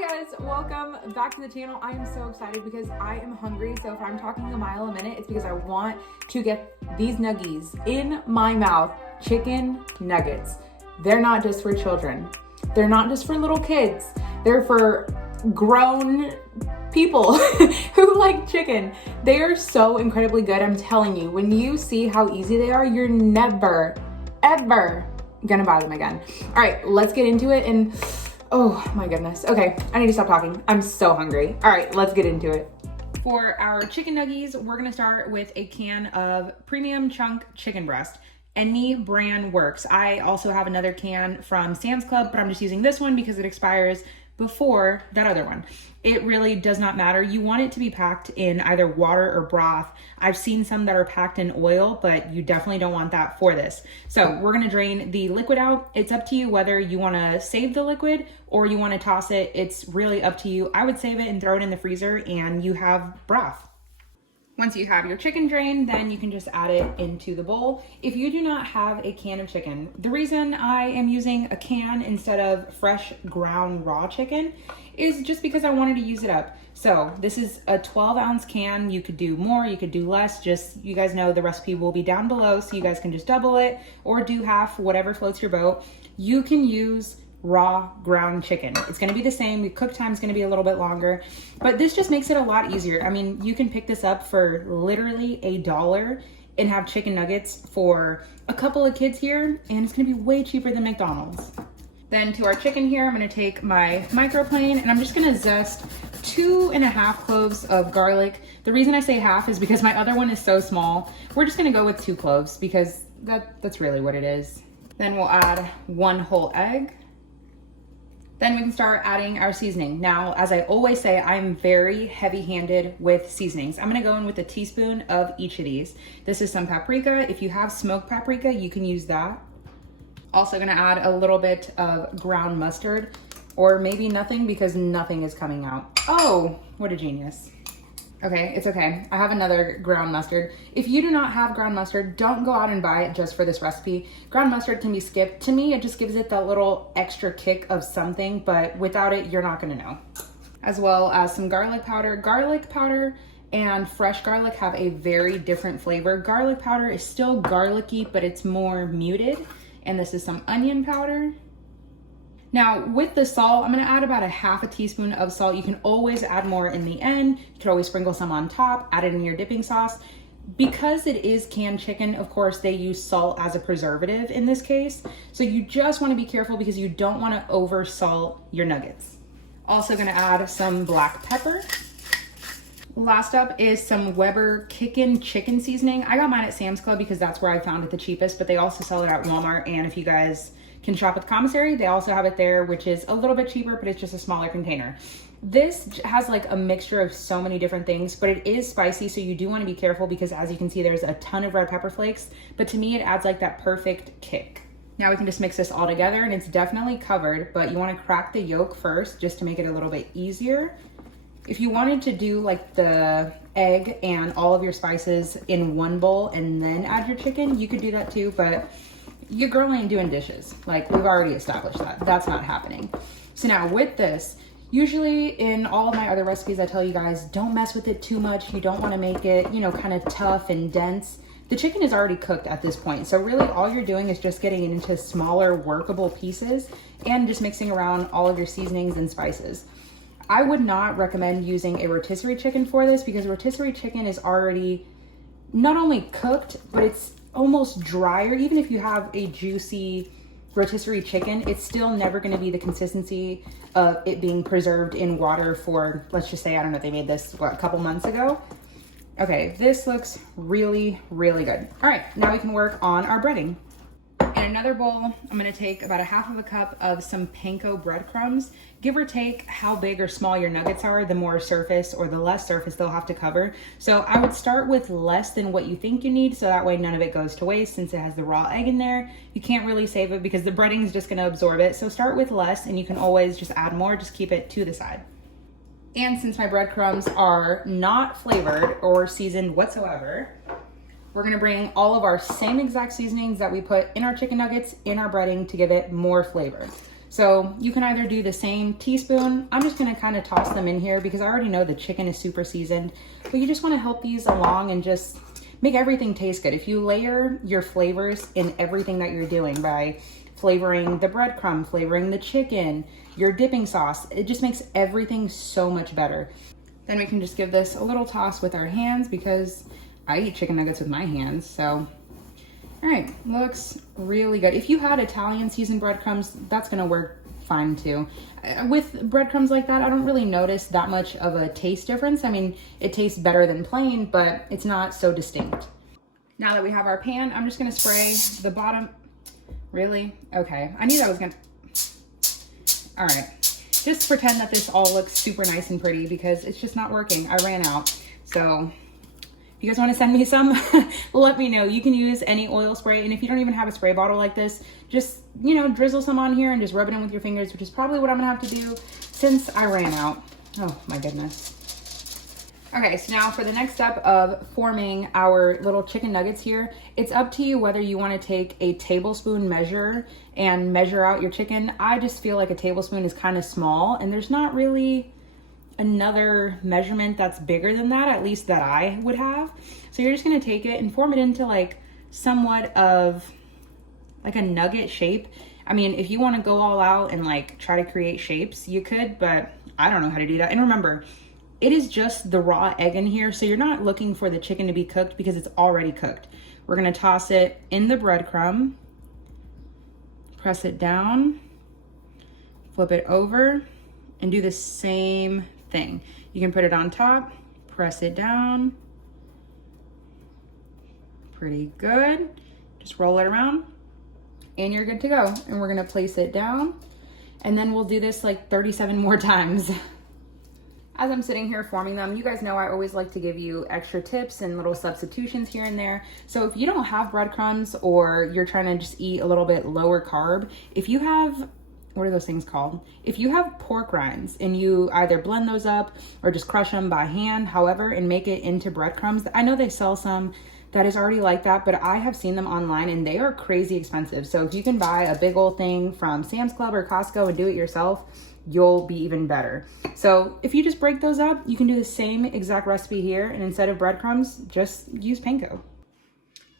Hi guys, welcome back to the channel. I am so excited because I am hungry. So if I'm talking a mile a minute, it's because I want to get these nuggies in my mouth. Chicken nuggets. They're not just for children. They're not just for little kids. They're for grown people who like chicken. They are so incredibly good. I'm telling you, when you see how easy they are, you're never, ever gonna buy them again. All right, let's get into it. And oh my goodness. Okay, I need to stop talking. I'm so hungry. All right, let's get into it. For our chicken nuggies, we're gonna start with a can of premium chunk chicken breast. Any brand works. I also have another can from Sam's Club, but I'm just using this one because it expires before that other one. It really does not matter. You want it to be packed in either water or broth. I've seen some that are packed in oil, but you definitely don't want that for this. So we're gonna drain the liquid out. It's up to you whether you wanna save the liquid or you wanna toss it. It's really up to you. I would save it and throw it in the freezer and you have broth. Once you have your chicken drained, then you can just add it into the bowl. If you do not have a can of chicken, the reason I am using a can instead of fresh ground raw chicken is just because I wanted to use it up. So this is a 12-ounce can. You could do more, you could do less. Just, you guys know the recipe will be down below, so you guys can just double it or do half, whatever floats your boat. You can use raw ground chicken. It's going to be the same. The cook time is going to be a little bit longer, but this just makes it a lot easier. I mean, you can pick this up for literally $1 and have chicken nuggets for a couple of kids here, and it's going to be way cheaper than McDonald's. Then to our chicken here, I'm going to take my microplane and I'm just going to zest 2.5 cloves of garlic. The reason I say half is because my other one is so small. We're just going to go with 2 cloves because that's really what it is. Then we'll add 1 whole egg. Then we can start adding our seasoning. Now, as I always say, I'm very heavy-handed with seasonings. I'm gonna go in with a teaspoon of each of these. This is some paprika. If you have smoked paprika, you can use that. Also gonna add a little bit of ground mustard, or maybe nothing because nothing is coming out. Oh, what a genius. Okay, it's okay. I have another ground mustard. If you do not have ground mustard, don't go out and buy it just for this recipe. Ground mustard can be skipped. To me, it just gives it that little extra kick of something, but without it, you're not gonna know. As well as some garlic powder. Garlic powder and fresh garlic have a very different flavor. Garlic powder is still garlicky, but it's more muted. And this is some onion powder. Now with the salt, I'm gonna add about 1/2 teaspoon of salt. You can always add more in the end. You can always sprinkle some on top, add it in your dipping sauce. Because it is canned chicken, of course, they use salt as a preservative in this case. So you just wanna be careful because you don't wanna over salt your nuggets. Also gonna add some black pepper. Last up is some Weber Kickin' chicken seasoning. I got mine at Sam's Club because that's where I found it the cheapest, but they also sell it at Walmart. And if you guys can shop at the commissary, they also have it there, which is a little bit cheaper, but it's just a smaller container. This has like a mixture of so many different things, but it is spicy, so you do want to be careful because as you can see, there's a ton of red pepper flakes, but to me, it adds like that perfect kick. Now we can just mix this all together, and it's definitely covered, but you want to crack the yolk first just to make it a little bit easier. If you wanted to do like the egg and all of your spices in one bowl and then add your chicken, you could do that too, but your girl ain't doing dishes. Like, we've already established that. That's not happening. So now with this, usually in all of my other recipes, I tell you guys, don't mess with it too much. You don't want to make it, you know, kind of tough and dense. The chicken is already cooked at this point. So really all you're doing is just getting it into smaller workable pieces and just mixing around all of your seasonings and spices. I would not recommend using a rotisserie chicken for this because rotisserie chicken is already not only cooked, but it's almost drier. Even if you have a juicy rotisserie chicken, it's still never going to be the consistency of it being preserved in water for, let's just say, I don't know, they made this, what, a couple months ago? Okay, this looks really, really good. All right, now we can work on our breading. In another bowl, I'm going to take about 1/2 cup of some panko breadcrumbs. Give or take how big or small your nuggets are, the more surface or the less surface they'll have to cover. So I would start with less than what you think you need, so that way none of it goes to waste since it has the raw egg in there. You can't really save it because the breading is just going to absorb it. So start with less and you can always just add more, just keep it to the side. And since my breadcrumbs are not flavored or seasoned whatsoever, we're gonna bring all of our same exact seasonings that we put in our chicken nuggets in our breading to give it more flavor. So you can either do the same teaspoon. I'm just gonna kind of toss them in here because I already know the chicken is super seasoned, but you just wanna help these along and just make everything taste good. If you layer your flavors in everything that you're doing by flavoring the breadcrumb, flavoring the chicken, your dipping sauce, it just makes everything so much better. Then we can just give this a little toss with our hands because I eat chicken nuggets with my hands, so. All right, looks really good. If you had Italian seasoned breadcrumbs, that's gonna work fine too. With breadcrumbs like that, I don't really notice that much of a taste difference. I mean, it tastes better than plain, but it's not so distinct. Now that we have our pan, I'm just gonna spray the bottom. Really? Okay, I knew that was gonna. All right, just pretend that this all looks super nice and pretty because it's just not working. I ran out, so. If you guys want to send me some, let me know. You can use any oil spray. And if you don't even have a spray bottle like this, just, you know, drizzle some on here and just rub it in with your fingers, which is probably what I'm going to have to do since I ran out. Oh my goodness. Okay, so now for the next step of forming our little chicken nuggets here, it's up to you whether you want to take a tablespoon measure and measure out your chicken. I just feel like a tablespoon is kind of small and there's not really another measurement that's bigger than that, at least that I would have. So you're just gonna take it and form it into like somewhat of like a nugget shape. I mean, if you wanna go all out and like try to create shapes, you could, but I don't know how to do that. And remember, it is just the raw egg in here, so you're not looking for the chicken to be cooked because it's already cooked. We're gonna toss it in the breadcrumb, press it down, flip it over, and do the same thing. You can put it on top, press it down. Pretty good. Just roll it around and you're good to go. And we're gonna place it down and then we'll do this like 37 more times. As I'm sitting here forming them, you guys know I always like to give you extra tips and little substitutions here and there. So if you don't have breadcrumbs or you're trying to just eat a little bit lower carb, if you have, what are those things called? If you have pork rinds and you either blend those up or just crush them by hand, however, and make it into breadcrumbs. I know they sell some that is already like that, but I have seen them online and they are crazy expensive. So if you can buy a big old thing from Sam's Club or Costco and do it yourself, you'll be even better. So if you just break those up, you can do the same exact recipe here. And instead of breadcrumbs, just use panko.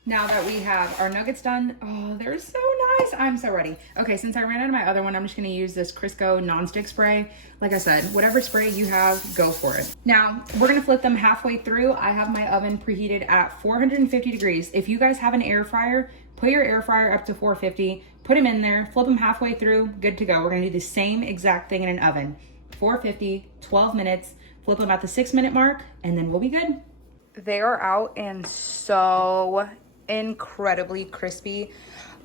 Now that we have our nuggets done, oh, they're so nice. I'm so ready. Okay, since I ran out of my other one, I'm just gonna use this Crisco nonstick spray. Like I said, whatever spray you have, go for it. Now, we're gonna flip them halfway through. I have my oven preheated at 450 degrees. If you guys have an air fryer, put your air fryer up to 450, put them in there, flip them halfway through, good to go. We're gonna do the same exact thing in an oven. 450, 12 minutes, flip them at the 6-minute mark, and then we'll be good. They are out and so incredibly crispy.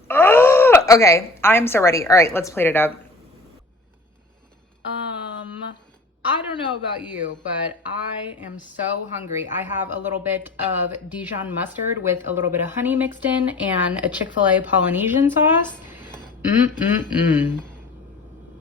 Oh, okay, I'm so ready. All right, let's plate it up. I don't know about you, but I am so hungry. I have a little bit of Dijon mustard with a little bit of honey mixed in and a Chick-fil-A Polynesian sauce.